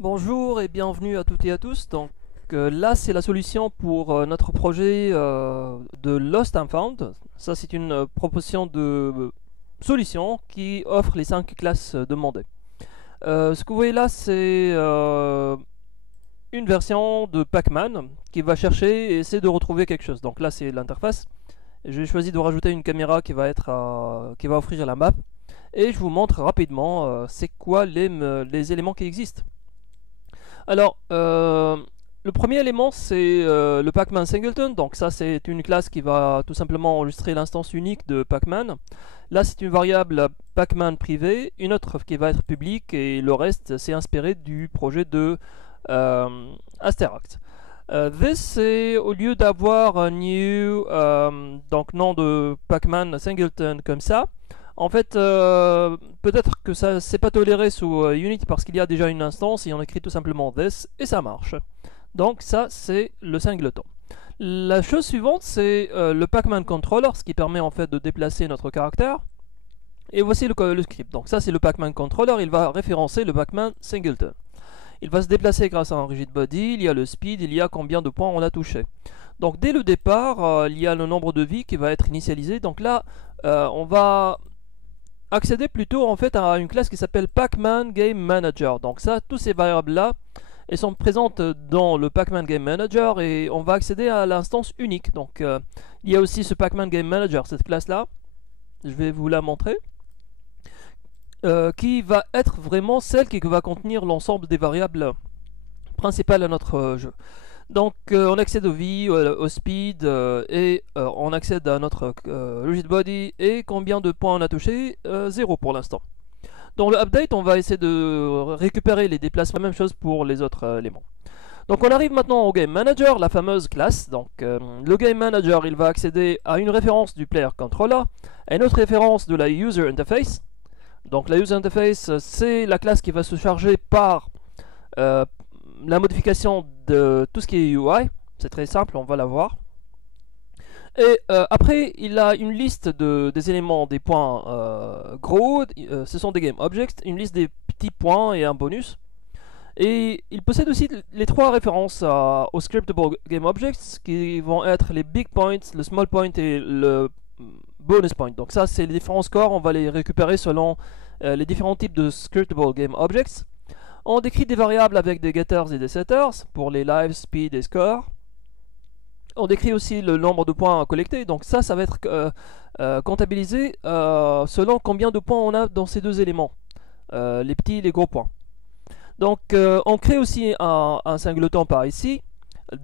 Bonjour et bienvenue à toutes et à tous. Donc là c'est la solution pour notre projet de Lost and Found. Ça c'est une proposition de solution qui offre les 5 classes demandées. Ce que vous voyez là c'est une version de Pac-Man qui va chercher et essayer de retrouver quelque chose. Donc là c'est l'interface. J'ai choisi de rajouter une caméra qui va offrir la map. Et je vous montre rapidement c'est quoi les éléments qui existent. Alors, le premier élément c'est le Pac-Man Singleton. Donc ça c'est une classe qui va tout simplement enregistrer l'instance unique de Pac-Man. Là c'est une variable Pac-Man privée, une autre qui va être publique et le reste c'est inspiré du projet de Asteract. This c'est au lieu d'avoir un new donc nom de Pac-Man Singleton comme ça. En fait, peut-être que ça c'est pas toléré sous Unity parce qu'il y a déjà une instance et on écrit tout simplement this et ça marche. Donc ça c'est le singleton. La chose suivante c'est le Pac-Man controller, ce qui permet en fait de déplacer notre caractère. Et voici le script. Donc ça c'est le Pac-Man controller, il va référencer le Pac-Man singleton. Il va se déplacer grâce à un rigid body, il y a le speed, il y a combien de points on a touché. Donc dès le départ, il y a le nombre de vies qui va être initialisé. Donc là, on va accéder plutôt en fait à une classe qui s'appelle Pac-Man Game Manager. Donc ça, toutes ces variables là, elles sont présentes dans le Pac-Man Game Manager et on va accéder à l'instance unique. Donc il y a aussi ce Pac-Man Game Manager, cette classe là, je vais vous la montrer, qui va être vraiment celle qui va contenir l'ensemble des variables principales à notre jeu. Donc on accède aux vies, au speed et on accède à notre rigid body et combien de points on a touché, 0 pour l'instant. Dans le update on va essayer de récupérer les déplacements, même chose pour les autres éléments. Donc on arrive maintenant au Game Manager, la fameuse classe. Donc le Game Manager il va accéder à une référence du Player Controller, à une autre référence de la User Interface. Donc la User Interface c'est la classe qui va se charger par la modification de tout ce qui est UI, c'est très simple, on va la voir. Et après, il a une liste des éléments, des points gros, ce sont des game objects, une liste des petits points et un bonus. Et il possède aussi les 3 références aux scriptable game objects qui vont être les big points, le small point et le bonus point. Donc ça, c'est les différents scores, on va les récupérer selon les différents types de scriptable game objects. On décrit des variables avec des getters et des setters pour les lives, speed et score. On décrit aussi le nombre de points collectés. Donc ça va être comptabilisé selon combien de points on a dans ces deux éléments, les petits et les gros points. Donc on crée aussi un singleton par ici.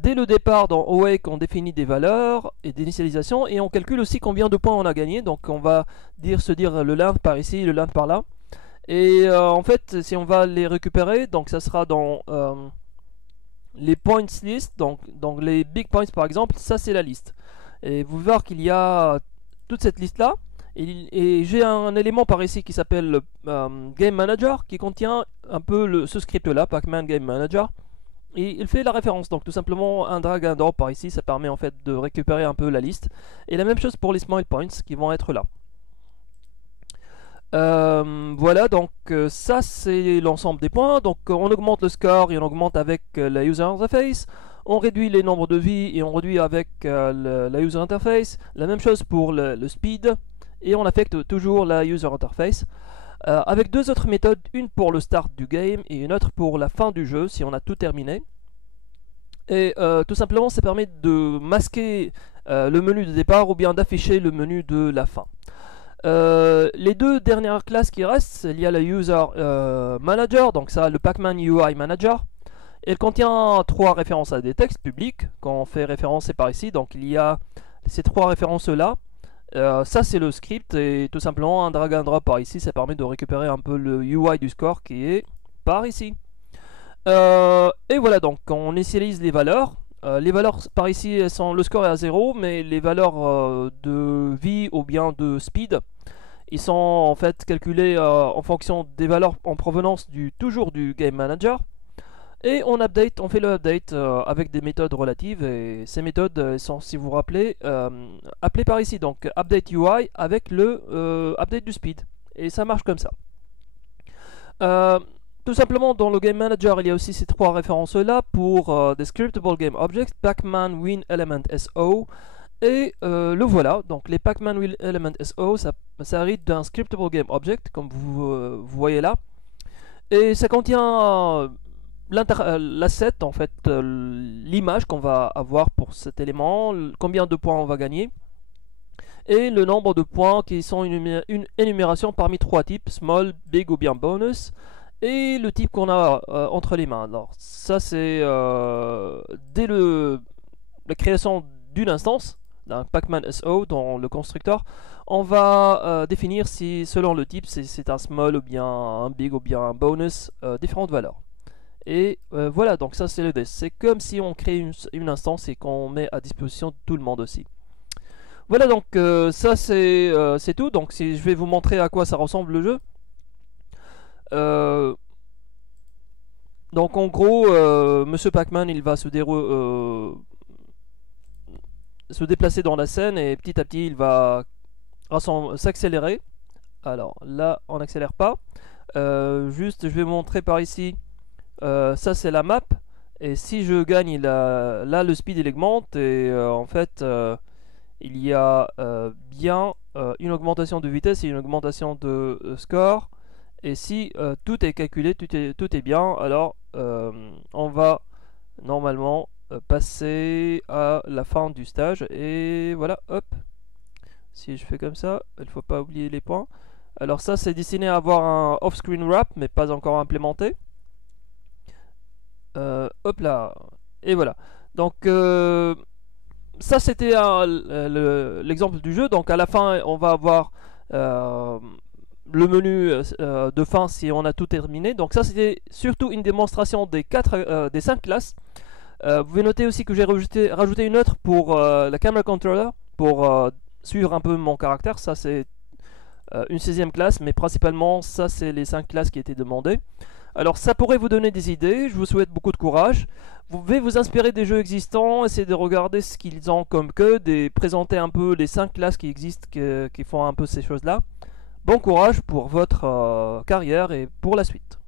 Dès le départ dans Awake on définit des valeurs et d'initialisation et on calcule aussi combien de points on a gagné. Donc on va se dire le length par ici, le length par là. Et en fait, si on va les récupérer, donc ça sera dans les points list, donc les big points par exemple, ça c'est la liste. Et vous verrez qu'il y a toute cette liste là. Et j'ai un élément par ici qui s'appelle Game Manager qui contient un peu ce script là, Pac-Man Game Manager. Et il fait la référence, donc tout simplement un drag and drop par ici, ça permet en fait de récupérer un peu la liste. Et la même chose pour les small points qui vont être là. Voilà, donc ça c'est l'ensemble des points. Donc on augmente le score et on augmente avec la user interface. On réduit les nombres de vies et on réduit avec la user interface. La même chose pour le speed. Et on affecte toujours la user interface. Avec 2 autres méthodes, une pour le start du game et une autre pour la fin du jeu si on a tout terminé. Et tout simplement ça permet de masquer le menu de départ ou bien d'afficher le menu de la fin. Les 2 dernières classes qui restent, il y a la User Manager, donc ça le Pac-Man UI Manager. Elle contient 3 références à des textes publics, quand on fait référence c'est par ici, donc il y a ces 3 références là. Ça c'est le script et tout simplement un drag and drop par ici, ça permet de récupérer un peu le UI du score qui est par ici. Et voilà, donc on initialise les valeurs. Les valeurs par ici, le score est à 0, mais les valeurs de vie ou bien de speed, ils sont en fait calculés en fonction des valeurs en provenance toujours du Game Manager. Et on fait le update avec des méthodes relatives, et ces méthodes sont, si vous vous rappelez, appelées par ici, donc update UI avec le update du speed. Et ça marche comme ça. tout simplement dans le Game Manager il y a aussi ces trois références là pour des Scriptable Game Objects, Pacman Win Element SO, et le voilà. Donc les Pacman Win Element SO ça hérite d'un Scriptable Game Object comme vous voyez là, et ça contient l'asset, en fait, l'image qu'on va avoir pour cet élément, combien de points on va gagner, et le nombre de points qui sont une énumération parmi trois types, small, big ou bien bonus, et le type qu'on a entre les mains. Alors ça c'est dès la création d'une instance d'un Pacman SO dans le constructeur, on va définir si selon le type c'est un small ou bien un big ou bien un bonus, différentes valeurs. Et voilà, donc ça c'est le test. C'est comme si on crée une instance et qu'on met à disposition de tout le monde aussi. Voilà, donc ça c'est tout. Donc si je vais vous montrer à quoi ça ressemble le jeu. Donc en gros, Monsieur Pac-Man il va se déplacer dans la scène et petit à petit il va s'accélérer. Alors là on n'accélère pas. Juste je vais vous montrer par ici. Ça c'est la map, et si je gagne là le speed il augmente, et en fait il y a bien une augmentation de vitesse et une augmentation de score, et si tout est calculé, tout est bien, alors on va normalement passer à la fin du stage, et voilà, hop, si je fais comme ça, il ne faut pas oublier les points. Alors ça c'est destiné à avoir un off-screen wrap mais pas encore implémenté. Hop là, et voilà. Donc ça c'était l'exemple du jeu. Donc à la fin on va avoir le menu de fin si on a tout terminé. Donc ça c'était surtout une démonstration des 5 classes. Vous pouvez noter aussi que j'ai rajouté une autre pour la camera controller pour suivre un peu mon caractère. Ça c'est une 6ème classe, mais principalement ça c'est les 5 classes qui étaient demandées. Alors ça pourrait vous donner des idées, je vous souhaite beaucoup de courage. Vous pouvez vous inspirer des jeux existants, essayer de regarder ce qu'ils ont comme code et présenter un peu les 5 classes qui existent, qui font un peu ces choses là. Bon courage pour votre carrière et pour la suite.